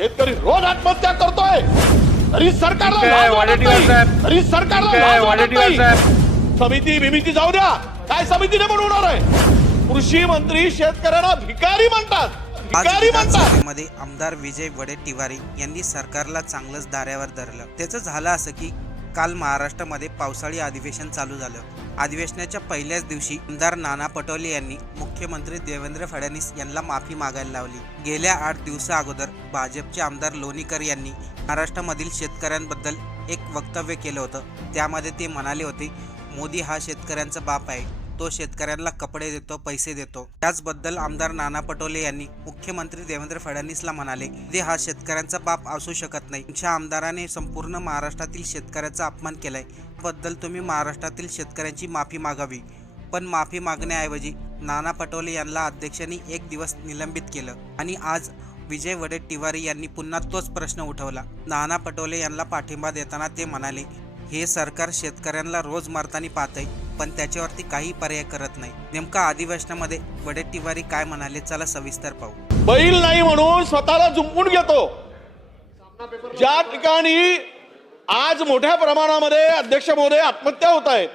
शेतकरी रोज आत्महत्या करतोय तरी सरकारला ठीक आहे, लाज वाटत वाडेटीवार नाही. साहेब. तरी सरकारला ठीक आहे, लाज वाटत वाडेटीवार नाही. साहेब. समिती बिमिती जाऊ द्या काय समितीने बनवणार आहे कृषी मंत्री शेतकऱ्यांना भिकारी म्हणतात आज भिकारी म्हणतात विधानसभेमध्ये आमदार विजय वडेट्टीवार यांनी सरकारला चांगलंच धाऱ्यावर धरलं त्याचं झालं असं की काल महाराष्ट्रामध्ये पावसाळी अधिवेशन चालू झालं. अधिवेशनाच्या पहिल्याच दिवशी आमदार नाना पटोले यांनी मुख्यमंत्री देवेंद्र फडणवीस यांना माफी मागायला लावली. गेल्या आठ दिवसा अगोदर भाजपचे आमदार लोणीकर यांनी महाराष्ट्रामधील शेतकऱ्यांबद्दल एक वक्तव्य केलं होतं. त्यामध्ये ते म्हणाले होते मोदी हा शेतकऱ्यांचा बाप आहे. तो शेतकऱ्यांना कपडे देतो पैसे देतो. त्याचबद्दल आमदार नाना पटोले यांनी मुख्यमंत्री देवेंद्र फडणवीसला म्हणाले ते हा शेतकऱ्यांचा बाप असू शकत नाही. तुमच्या आमदाराने संपूर्ण महाराष्ट्रातील शेतकऱ्याचा अपमान केलाय. बद्दल तुम्ही महाराष्ट्रातील शेतकऱ्यांची माफी मागावी पण माफी मागण्याऐवजी नाना पटोले यांना अध्यक्षांनी एक दिवस निलंबित केलं आणि आज विजय वडेट्टीवारी यांनी पुन्हा तोच प्रश्न उठवला. नाना पटोले यांना पाठिंबा देताना ते म्हणाले हे सरकार शेतकऱ्यांना रोज मारताना पाहतंय पण त्याच्यावरती काही पर्याय करत नाही. नेमका अधिवेशनामध्ये वडेट्टीवारी काय म्हणाले चला सविस्तर पाहू. बैल नाही म्हणून स्वतःला जुंपून घेतो. ज्या ठिकाणी आज मोठ्या प्रमाणामध्ये अध्यक्ष महोदय आत्महत्या होत आहेत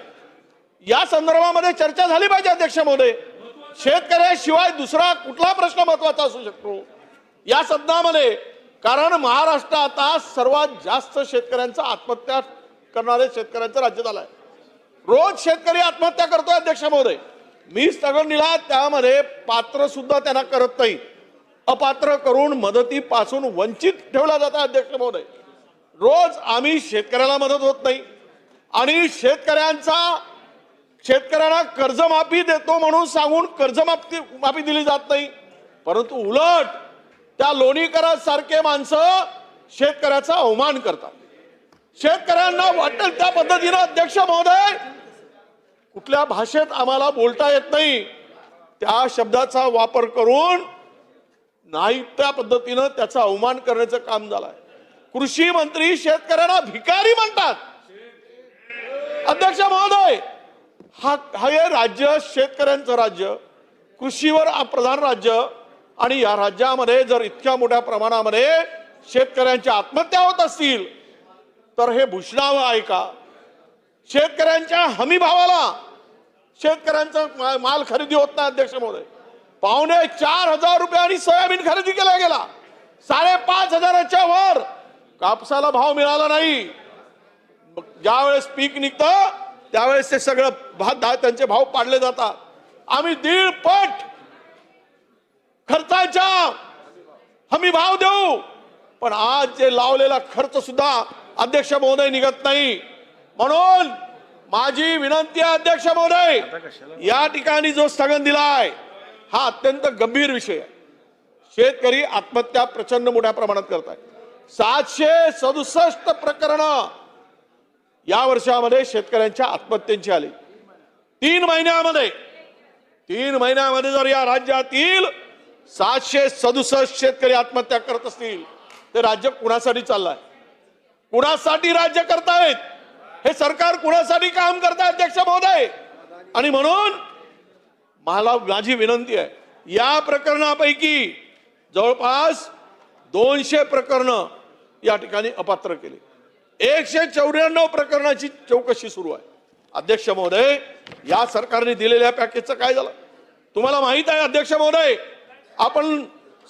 या संदर्भामध्ये चर्चा झाली पाहिजे अध्यक्ष महोदय. शेतकऱ्याशिवाय दुसरा कुठला प्रश्न महत्त्वाचा असू शकतो? या सदनामध्ये कारण महाराष्ट्र आता सर्वात जास्त शेतकऱ्यांचा आत्महत्या करणारे शेतकऱ्यांचं राज्य झालं आहे रोज शेतकरी आत्महत्या करतोय अध्यक्ष महोदय. मी स्थगन दिला त्यामध्ये पात्र सुद्धा त्यांना करत नाही. अपात्र करून मदतीपासून वंचित ठेवला जातं अध्यक्ष महोदय. रोज आम्ही शेतकऱ्याला मदत होत नाही. आणि शेतकऱ्यांचा शेतकऱ्यांना कर्जमाफी देतो म्हणून सांगून कर्जमाफी माफी दिली जात नाही. परंतु उलट त्या लोणीकरांसारखे माणसं शेतकऱ्याचा अवमान करतात. शेतकऱ्यांना वाटेल त्या पद्धतीनं अध्यक्ष महोदय कुठल्या भाषेत आम्हाला बोलता येत नाही. त्या शब्दाचा वापर करून नाही त्या पद्धतीनं त्याचा अवमान करण्याचं काम झालंय. कृषी मंत्री शेतकऱ्यांना भिकारी म्हणतात. अध्यक्ष महोदय हा हा हे राज्य शेतकऱ्यांचं राज्य कृषीवर प्रधान राज्य आणि या राज्यामध्ये जर इतक्या मोठ्या प्रमाणामध्ये शेतकऱ्यांच्या आत्महत्या होत असतील तर हे भूषणावं आहे का? शेतकऱ्यांच्या हमी भावाला शेतकऱ्यांचा माल खरेदी होत नाही अध्यक्ष महोदय. पावणे चार हजार रुपयांनी सोयाबीन खरेदी केला गेला. साडेपाच हजाराच्या वर कापसाला भाव मिळाला नाही. ज्यावेळेस ज्या वेळेस पीक निघतं त्यावेळेस ते सगळं भात त्यांचे भाव पाडले जातात. आम्ही दीड पट खर्चाच्या हमी भाव देऊ. पण आज जे लावलेला खर्च सुद्धा अध्यक्ष महोदय निघत नाही. म्हणून माझी विनंती आहे अध्यक्ष महोदय या ठिकाणी जो स्थगन दिलाय हा अत्यंत गंभीर विषय आहे. शेतकरी आत्महत्या प्रचंड मोठ्या प्रमाणात करत आहे सातशे सदुसष्ट प्रकरण या वर्षामध्ये शेतकऱ्यांच्या आत्महत्यांची आली. तीन महिन्यामध्ये तीन महिन्यामध्ये जर या राज्यातील सातशे सदुसष्ट शेतकरी आत्महत्या करत असतील तर राज्य कुणासाठी चाललंय? कुणासाठी राज्य करतायत? हे सरकार कुणासाठी काम करताय अध्यक्ष महोदय? आणि म्हणून मला माझी विनंती आहे या प्रकरणापैकी जवळपास दोनशे प्रकरण या ठिकाणी अपात्र केले. एकशे चौऱ्याण्णव प्रकरणाची चौकशी सुरू आहे. अध्यक्ष महोदय या सरकारने दिलेल्या पॅकेजचं काय झालं? तुम्हाला माहीत आहे अध्यक्ष महोदय आपण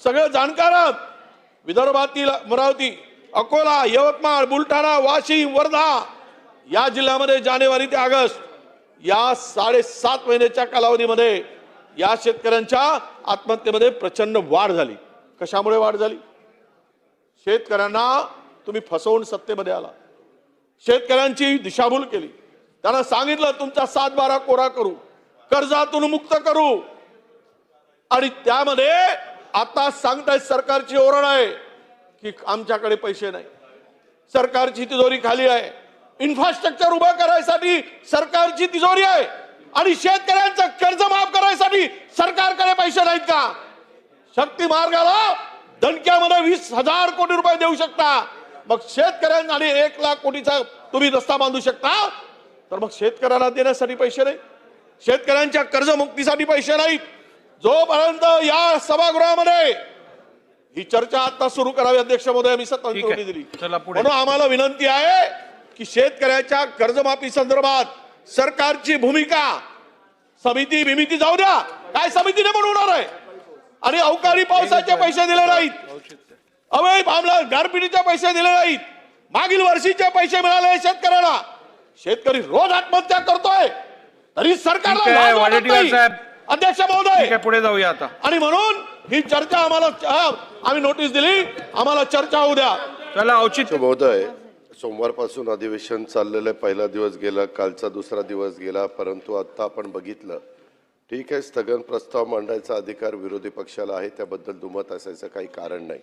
सगळं जाणकार आहात. विदर्भातील अमरावती अकोला यवतमाळ बुलढाणा वाशिम वर्धा या जिल्ह्यामध्ये जानेवारी ते ऑगस्ट या साडेसात महिन्याच्या कालावधीमध्ये या शेतकऱ्यांच्या आत्महत्येमध्ये प्रचंड वाढ झाली. कशामुळे वाढ झाली? शेतकऱ्यांना तुम्ही फसवून सत्तेमध्ये आला. शेतकऱ्यांची दिशाभूल केली. त्यांना सांगितलं तुमचा सात बारा कोरा करू कर्जातून मुक्त करू. आणि त्यामध्ये आता सांगताय सरकारची ओरड आहे. की आमच्याकडे पैसे नाही. सरकारची तिजोरी खाली आहे. इन्फ्रास्ट्रक्चर उभं करायसाठी सरकारची तिजोरी आहे. आणि शेतकऱ्यांचं कर्ज माफ करायसाठी सरकारकडे पैसे नाहीत का? शक्ती मार्गाला दणक्यामध्ये वीस हजार कोटी रुपये देऊ शकता. मग शेतकऱ्यांना आणि एक लाख कोटीचा तुम्ही रस्ता बांधू शकता? तर मग शेतकऱ्याला देण्यासाठी पैसे नाही. शेतकऱ्यांच्या कर्जमुक्तीसाठी पैसे नाहीत. जोपर्यंत या सभागृहामध्ये ही चर्चा आता सुरू करावी अध्यक्ष महोदय मी. दिली. म्हणून आम्हाला विनंती आहे की शेतकऱ्याच्या कर्जमाफी संदर्भात सरकारची भूमिका समिती बिमिती जाऊ द्या. काय समितीने बनवणार आहे. आणि अवकाळी पावसाचे पैसे दिले नाहीत. अवय आम्हाला गारपिटीचे पैसे दिले नाहीत. मागील वर्षीचे पैसे मिळाले शेतकऱ्याला शेतकरी रोज आत्महत्या करतोय. तरी सरकारला. साहेब. अध्यक्ष महोदय. पुढे जाऊया आता. आणि म्हणून ही चर्चा आम्हाला आम्ही नोटीस दिली. आम्हाला चर्चा होऊ द्या. चला औचित्य. महोदय सोमवारपासून अधिवेशन चाललेलं आहे. पहिला दिवस गेला कालचा दुसरा दिवस गेला परंतु आता आपण बघितलं. ठीक आहे स्थगन प्रस्ताव मांडायचा अधिकार विरोधी पक्षाला आहे. त्याबद्दल दुमत असायचं काही कारण नाही.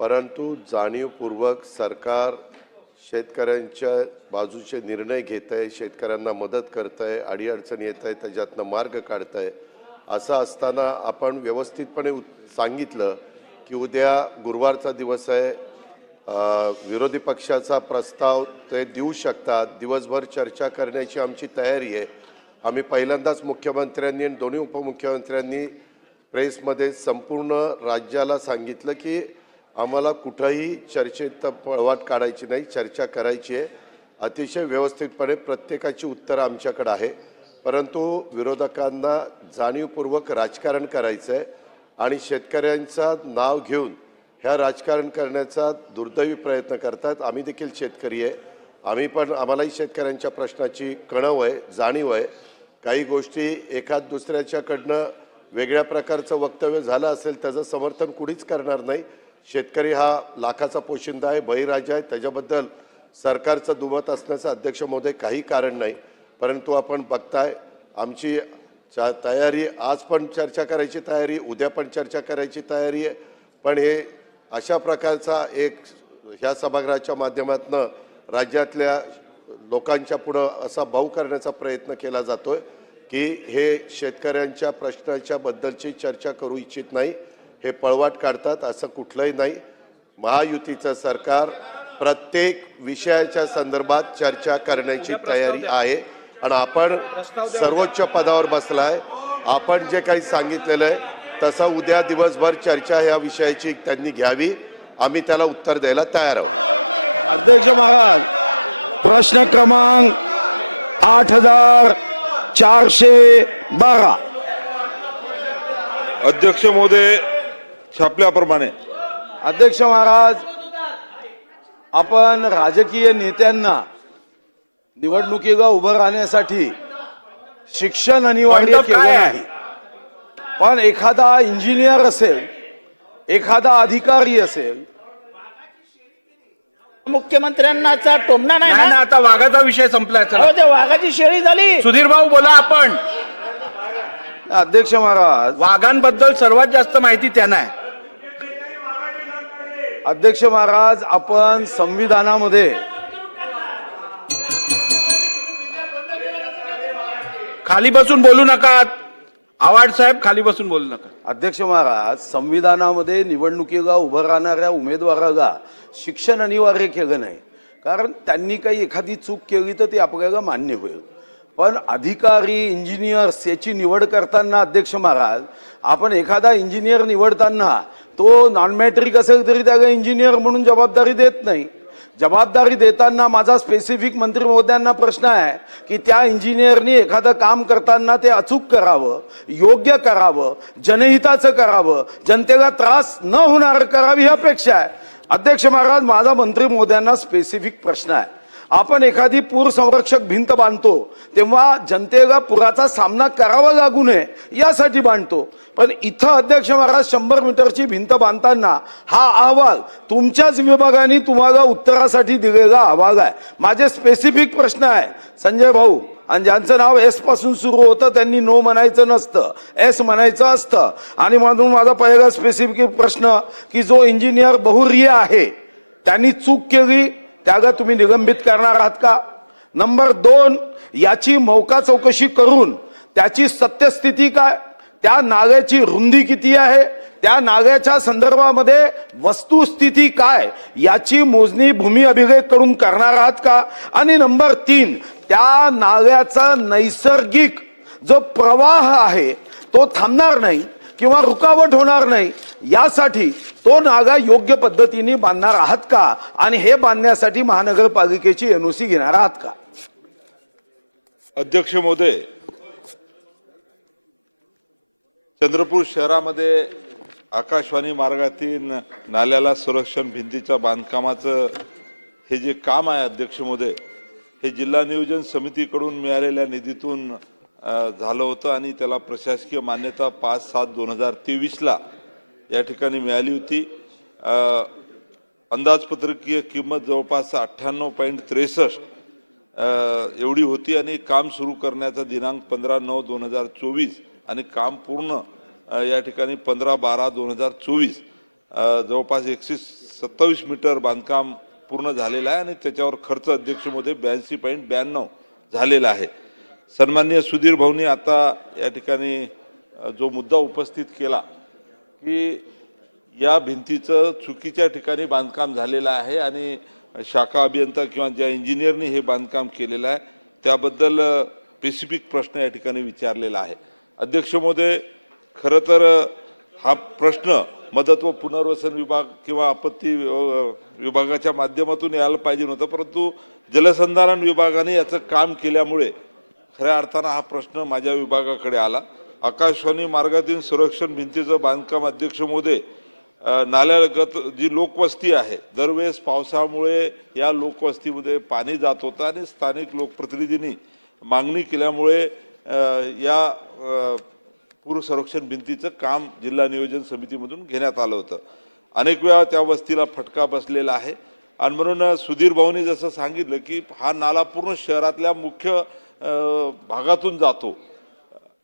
परंतु जाणीवपूर्वक सरकार शेतकऱ्यांच्या बाजूचे निर्णय घेत आहे शेतकऱ्यांना मदत करत आहे अडीअडचणी येत आहे त्याच्यातनं मार्ग काढत आहे असं असताना आपण व्यवस्थितपणे उत- सांगितलं की उद्या गुरुवारचा दिवस आहे. विरोधी पक्षाचा प्रस्ताव ते देऊ शकतात. दिवसभर चर्चा करण्याची आमची तयारी आहे. आम्ही पहिल्यांदाच मुख्यमंत्र्यांनी आणि दोन्ही उपमुख्यमंत्र्यांनी प्रेसमध्ये संपूर्ण राज्याला सांगितलं की आम्हाला कुठंही चर्चेत पळवाट काढायची नाही चर्चा करायची आहे. अतिशय व्यवस्थितपणे प्रत्येकाची उत्तरं आमच्याकडे आहे. परंतु विरोधकांना जाणीवपूर्वक राजकारण करायचं आहे आणि शेतकऱ्यांचा नाव घेऊन ह्या राजकारण करण्याचा दुर्दैवी प्रयत्न करतात. आम्ही देखील शेतकरी आहे. आम्ही पण आम्हालाही शेतकऱ्यांच्या प्रश्नाची कणव आहे जाणीव आहे. काही गोष्टी एखाद दुसऱ्याच्याकडनं वेगळ्या प्रकारचं वक्तव्य झालं असेल त्याचं समर्थन कुणीच करणार नाही. शेतकरी हा लाखाचा पोशिंदा आहे बळीराजा आहे. त्याच्याबद्दल सरकारचं दुमत असण्याचं अध्यक्ष महोदय काही कारण नाही. परंतु आपण बघताय आमची चा तयारी आज पण चर्चा करायची तयारी उद्या पण चर्चा करायची तयारी आहे. पण हे अशा प्रकारचा एक ह्या सभागृहाच्या माध्यमातनं राज्यातल्या लोकांच्या पुढं असा भाऊ करण्याचा प्रयत्न केला जातोय की हे शेतकऱ्यांच्या प्रश्नाच्या बद्दलची चर्चा करू इच्छित नाही हे पळवाट काढतात असं कुठलंही नाही. महायुतीचं सरकार प्रत्येक विषयाच्या संदर्भात चर्चा करण्याची तयारी आहे. आणि आपण सर्वोच्च पदावर बसलाय. आपण जे काही सांगितलेलं आहे तसं उद्या दिवसभर चर्चा या विषयाची त्यांनी घ्यावी. आम्ही त्याला उत्तर द्यायला तयार आहोत. अध्यक्ष महाराज प्रश्न क्रमांक आठ हजार चारशे बारा. अध्यक्ष महोदय छापल्याप्रमाणे. अध्यक्ष महाराज आपण राजकीय नेत्यांना निवडणुकीला उभं राहण्यासाठी शिक्षण अनिवार्य केलं? नाही. पण एखादा इंजिनियर असेल एखादा अधिकारी असेल मुख्यमंत्र्यांनाचा टोमणा नाही नाही ना? ना आता वाघाचा विषय संपलाय वाघाची शेळी झाली. सुधीर भाऊ बोला आपण. अध्यक्ष महाराज. वाघांबद्दल सर्वात जास्त माहिती त्यांना आहे. अध्यक्ष महाराज आपण संविधानामध्ये खाली बसून बोलू नका आवाड साहेब खाली बसून बोलू नका. अध्यक्ष महाराज संविधानामध्ये निवडणुकीला उभं राहणाऱ्या उमेदवाराला शिक्षण अनिवार्य केलं नाही. कारण त्यांनी काही एखादी चूक केली तर ती आपल्याला मान्य होईल. पण अधिकारी इंजिनियर्स याची निवड करताना अध्यक्ष महाराज आपण एखादा इंजिनियर निवडताना तो नॉन मॅट्रिक असेल तरी त्याला इंजिनियर म्हणून जबाबदारी देत नाही. जबाबदारी देताना माझा स्पेसिफिक मंत्री महोदयांना प्रश्न आहे की त्या इंजिनियरनी एखादं काम करताना ते अचूक करावं योग्य करावं जनहिताचं करावं जनतेला त्रास न होणार करावी ही अपेक्षा आहे. अध्यक्ष महाराज माझा मंत्री महोदयांना स्पेसिफिक प्रश्न आहे. आपण एखादी पूर संरक्षक भिंत बांधतो तेव्हा जनतेला पुराचा सामना करावा लागू नये यासाठी बांधतो. पण इथं अध्यक्ष महाराज शंभर मीटरची भिंत बांधताना हा अहवाल तुमच्याच विभागाने तुम्हाला उत्तरासाठी दिलेला अहवाल आहे. माझे स्पेसिफिक प्रश्न आहे संजय भाऊ आणि ज्यांचं नाव एसपासून सुरू होतं त्यांनी नो म्हणायचं नसतं एस म्हणायचं असतं. आणि म्हणून माझा पहिला स्पेसिफिक प्रश्न की जो इंजिनियर बहुरिय आहे त्यांनी चूक केली? त्याग तुम्ही निलंबित करणार आहात का? नंबर दोन याची मौका चौकशी करून त्याची सत्यस्थिती काय? त्या नाल्याची रुंदी किती आहे? त्या नाल्याच्या संदर्भामध्ये वस्तुस्थिती काय? याची मोजणी भूमी अभिलेख करून करणार आहात का? आणि नंबर तीन त्या नाल्याचा नैसर्गिक जो प्रवाह आहे तो थांबणार नाही किंवा रुकावट होणार नाही यासाठी तो नागा योग्य पद्धतीने बांधणार आहात का? आणि हे बांधण्यासाठी महानगरपालिकेची एनओसी घेणार आहात का? अध्यक्ष महोदय चंद्रपूर शहरामध्ये आकाशवाणी मार्गातील नाल्याला संरक्षण भिंतीच्या बांधकामाचं हे जे काम आहे अध्यक्ष महोदय हे जिल्हा नियोजन समितीकडून मिळालेल्या निधीतून झालं होतं आणि त्याला प्रशासकीय मान्यता पाच सात दोन हजार तेवीसला या ठिकाणी मिळाली होती. अंदाजपत्रकीय किंमत जवळपास अठ्ठ्याण्णव पॉईंट त्रेसष्ट एवढी होती आणि काम सुरू करण्याचा दिनांक पंधरा नऊ दोन हजार चोवीस आणि काम पूर्ण या ठिकाणी पंधरा बारा दोन हजार चोवीस जवळपास एकशे सत्तावीस मीटर बांधकाम पूर्ण झालेलं आहे आणि त्याच्यावर खर्च अध्यक्षमध्ये ब्याऐंशी पॉईंट ब्याण्णव झालेला आहे. सन्मान्य सुधीर भाऊनी आता या ठिकाणी जो मुद्दा उपस्थित केला की या भिंतीचं चुकीच्या ठिकाणी बांधकाम झालेलं आहे आणि शाखा अभियंता किंवा ज्या इंजिनियरनी हे बांधकाम केलेलं आहे त्याबद्दल स्पेसिफिक प्रश्न या ठिकाणी विचारलेला आहे. अध्यक्ष महोदय खरं तर हा प्रश्न मदत व पुनर्वसन विभाग किंवा आपत्ती विभागाच्या माध्यमातून यायला पाहिजे नव्हतं परंतु जलसंधारण विभागाने याचं काम केल्यामुळे खऱ्या अर्थानं हा प्रश्न माझ्या विभागाकडे आला. आकाशवाणी मार्गातील संरक्षण भिंतीचं बांधकाम अध्यक्ष मोदे नाल्यालगत जी लोकवस्ती आहे दरवेळेस पावसामुळे या लोकवस्तीमध्ये पाणी जात होतं आणि स्थानिक लोकप्रतिनिधींनी मागणी केल्यामुळे या पूर संरक्षण भिंतीचं काम जिल्हा नियोजन समितीमधून घेण्यात आलं होतं. अनेक वेळा त्या वस्तीला फटका बसलेला आहे. आणि म्हणून सुधीर भाऊनी जसं सांगितलं की हा नाला पूर्ण शहरातल्या मुख्य भागातून जातो.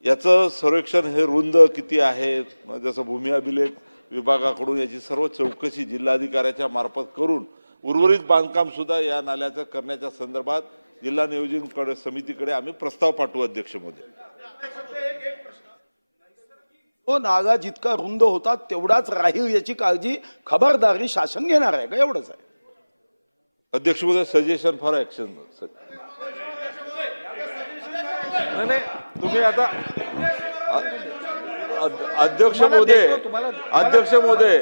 याचं सर्वेक्षण हे रुंद किती आहे? जसं भूमी अभिलेख विभागाकडून याची सर्व चौकशी जिल्हाधिकाऱ्याच्या मार्फत करून उर्वरित बांधकाम सुद्धा या नाल्याचं करण्याच्या संदर्भात जिल्हा नियोजनकडे समितीकडे आम्ही प्रस्ताव पाठवू अध्यक्ष मोदी तो नागा जितका रुंद होता तेवढाच राहील याची काळजी खबरदारी शासन घेणार आहे का? एवढंच आहे. अध्यक्ष महोदय सजेशन फॉर ऍक्शन नाही नाही तुम्ही आता अध्यक्ष महोदय अध्यक्ष महोदय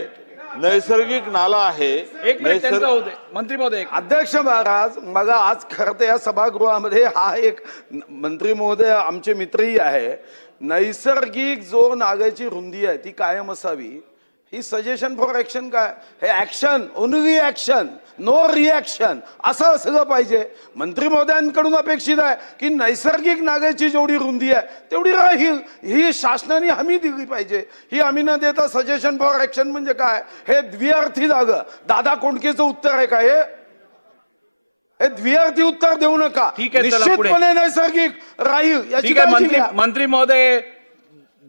नैसर्गिक नाला आहे एक मिनिट त्यांचं नैसर्ग होऊ दे. मंत्री महोदय अध्यक्ष महाराज मग आज खरं तर या सभागृहामध्ये हा एक न- मंत्री महोदय आमचे मित्रही आहे. नैसर्गिक जो नागाची रुंदी आहे ती कायम असावी. ही सजेशन फॉर ऍक्शन काय? हे action only action no reaction असं असलं पाहिजे. मंत्री महोदयांकडून अपेक्षित आहे की नैसर्गिक नागाची जेवढी रुंदी आहे तेवढी राहील. ही शासनाने हमी दिली पाहिजे. ही हमी न देता सजेशन फॉर ऍक्शन म्हणजे काय? हे द्विअर्थी जागं. दादा कोंडकेचं उत्तर आहे काय हे? हे द्विअर्थी उत्तर देऊ नका. निश्चितपणे नैसर्गिक राहील. याची. मंत्री महोदय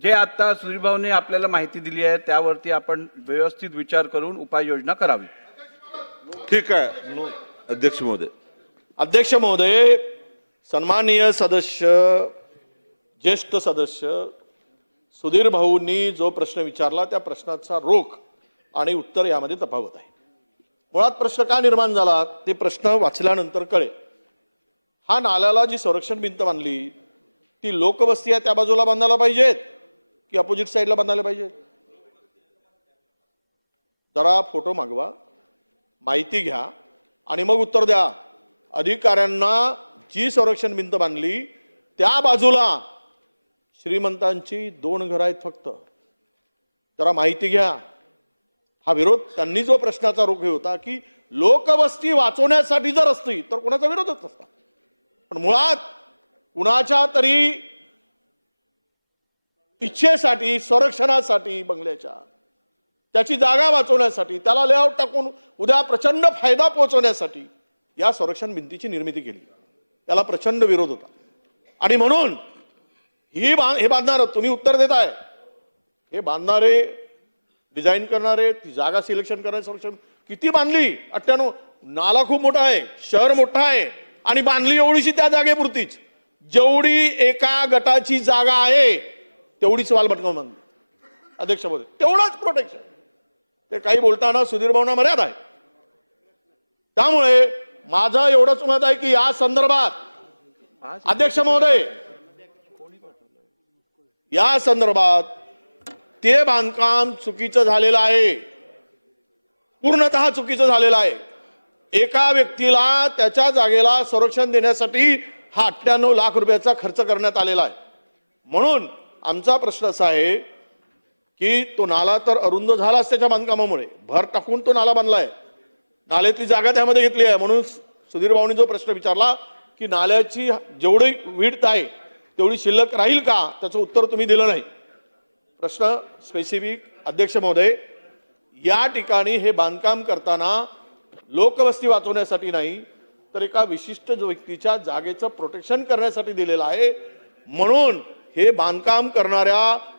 जे आता सुधीरभाऊने आपल्याला माहिती दिली आहे त्यावरती आपण व्यवस्थित विचार करून उपाययोजना करावी. ठीक आहे. अध्यक्ष महोदय. अध्यक्ष महोदय सन्माननीय सदस्य ज्येष्ठ सदस्य सुधीर भाऊंनी जो प्रश्न विचारला त्या प्रश्नाचा रोख आणि उत्तर यामध्ये तफावत आहे. मुळात प्रश्न का निर्माण झाला? ते प्रश्न वाचल्यानंतर कळेल. हा नाल्याला जी संरक्षण भिंत बांधली ती लोकवस्ती आहे त्या बाजूला बांधायला पाहिजेत. की अपोजिट साईडला बांधायला पाहिजे. जरा फोटो मागवा माहिती घ्या आणि मग उत्तर द्या. अधिकाऱ्यांना जी संरक्षण भिंत बांधली त्या बाजूला श्रीमंतांची दोन घरं आहेत फक्त. जरा माहिती घ्या. हा विरोध त्यांनी जो प्रश्नाचा रोख होता की लोकवस्ती वाचवण्यासाठी जर असती तर कोणाचा विरोधच नसता. पण मुळात कुणाच्या तरी इच्छेसाठी संरक्षणासाठी बंगल्याच्या. त्याची जागा वाचवण्यासाठी त्याला लेआउट टाकून उद्या प्रचंड फायदा पोहोचवण्यासाठी या संरक्षण भिंतीची निर्मिती केली. त्याला प्रचंड विरोध होता. आणि म्हणून ही बां हे बांधणार तुम्ही उत्तर देताय. हे बांधणारे डिझाईन करणारे ती जागा सिलेक्शन करणारे संरक्षण किती बांधली? अठ्ठ्याण्णव नाला खूप मोठा आहे शहर मोठा आहे आणि बांधली एवढीशी त्या जागेपुरतीच. जेवढी एका गटाची जागा आहे तेवढीच वाल भटकावून म्हणून अध्यक्ष महोदय तेवढंच प्रोटेक्शन ते काही बोलताना सुधीर भावना मर्यादा आहे. त्यामुळे माझं एवढंच मत आहे की या संदर्भात अध्यक्ष महोदय या संदर्भात ते बांधकाम चुकीचं झालेलं आहे. पूर्णतः चुकीचं झालेलं आहे. एका व्यक्तीला त्याच्या जागेला संरक्षण देण्यासाठी हा अठ्ठ्याण्णव लाख रुपयाचा खर्च करण्यात आलेला आहे. म्हणून आमचा प्रश्न असा आहे की तो नाला तर अरुंद झालाच त्याच्या बांधकामामुळे. भर टाकून तो नाला बांधलाय. नाल्यातली जागा त्यामध्ये घेतली आहे. म्हणून सुधीर भाऊनी जो प्रश्न विचारला की नाल्याची जेवढी विडत आहे तेवढी शिल्लक राहील का? त्याचं उत्तर तुम्ही दिलं नाही. प्रश्न स्पेसिफिक अध्यक्ष महोदय या ठिकाणी हे बांधकाम करताना लोकवस्ती वाचवण्यासाठी नाही तर एका विशिष्ट जो व्यक्तीच्या जागेचं प्रोटेक्शन करण्यासाठी दिलेलं आहे. म्हणून हे बांधकाम करणाऱ्या